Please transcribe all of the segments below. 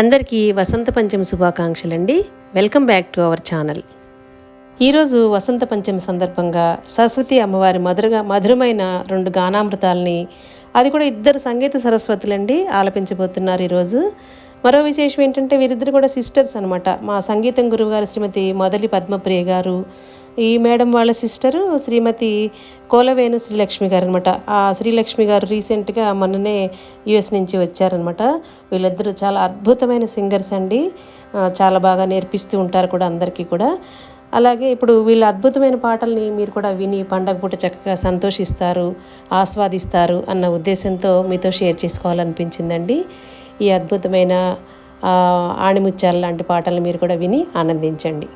అందరికీ వసంత పంచమి శుభాకాంక్షలండి. Welcome back to our channel. ఈరోజు వసంత పంచమి సందర్భంగా సరస్వతి అమ్మవారి మధురమైన 2 గానామృతాలని, అది కూడా ఇద్దరు సంగీత సరస్వతులండి ఆలపించబోతున్నారు ఈరోజు. మరో విశేషం ఏంటంటే వీరిద్దరు కూడా సిస్టర్స్ అనమాట. మా సంగీతం గురువుగారు శ్రీమతి మొదలి పద్మప్రియ గారు, ఈ మేడం వాళ్ళ సిస్టరు శ్రీమతి కోలవేణు శ్రీలక్ష్మి గారు అనమాట. ఆ శ్రీలక్ష్మి గారు రీసెంట్గా మొన్ననే యుఎస్ నుంచి వచ్చారనమాట. వీళ్ళిద్దరూ చాలా అద్భుతమైన సింగర్స్ అండి. చాలా బాగా నేర్పిస్తూ ఉంటారు కూడా అందరికీ కూడా. అలాగే ఇప్పుడు వీళ్ళ అద్భుతమైన పాటల్ని మీరు కూడా విని పండగ పూట చక్కగా సంతోషిస్తారు, ఆస్వాదిస్తారు అన్న ఉద్దేశంతో మీతో షేర్ చేసుకోవాలనిపించిందండి. ఈ అద్భుతమైన ఆణిముత్యాల లాంటి పాటలు మీరు కూడా విని ఆనందించండి.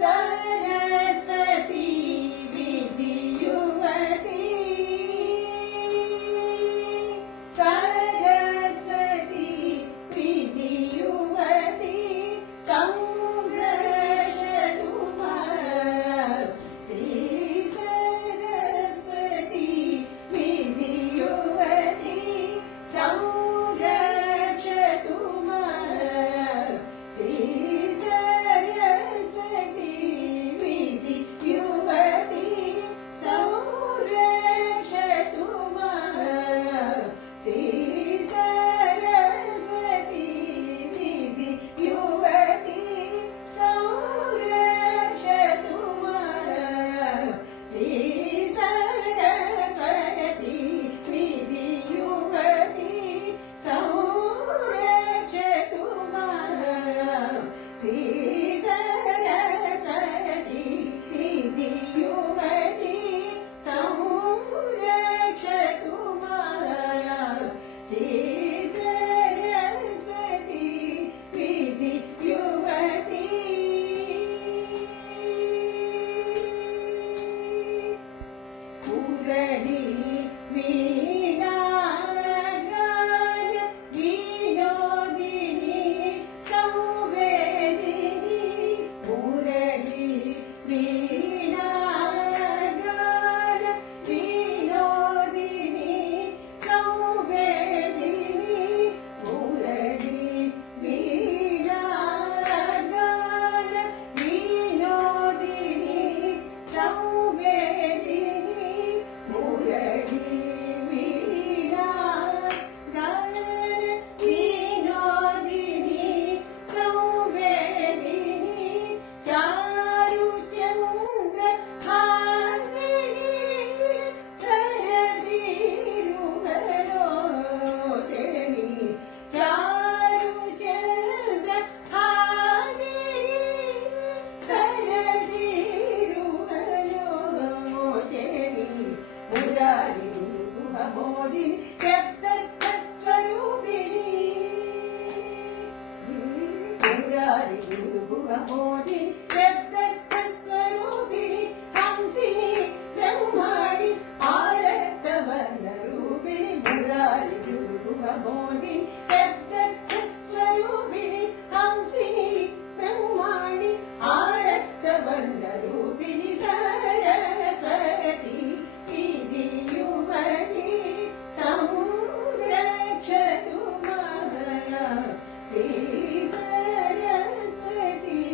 सरस्वती विधियुवती सरस्वती विधियुवती संघर्षतु श्री सरस्वती विधियुवती संरक्षतु श्री स्वरूपिणी हंसिनी ब्रह्माणि आरक्तवर्णरूपिणि मुरारि गुरुगुहमोदिनि शब्दस्वरूपिणि हंसिनी ब्रह्माणि आरक्तवर्णरूपिणि सरस्वती विधियुवती संरक्षतु श्री सरस्वती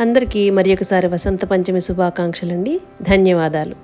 అందరికీ మరి ఒకసారి వసంత పంచమి శుభాకాంక్షలండి. ధన్యవాదాలు.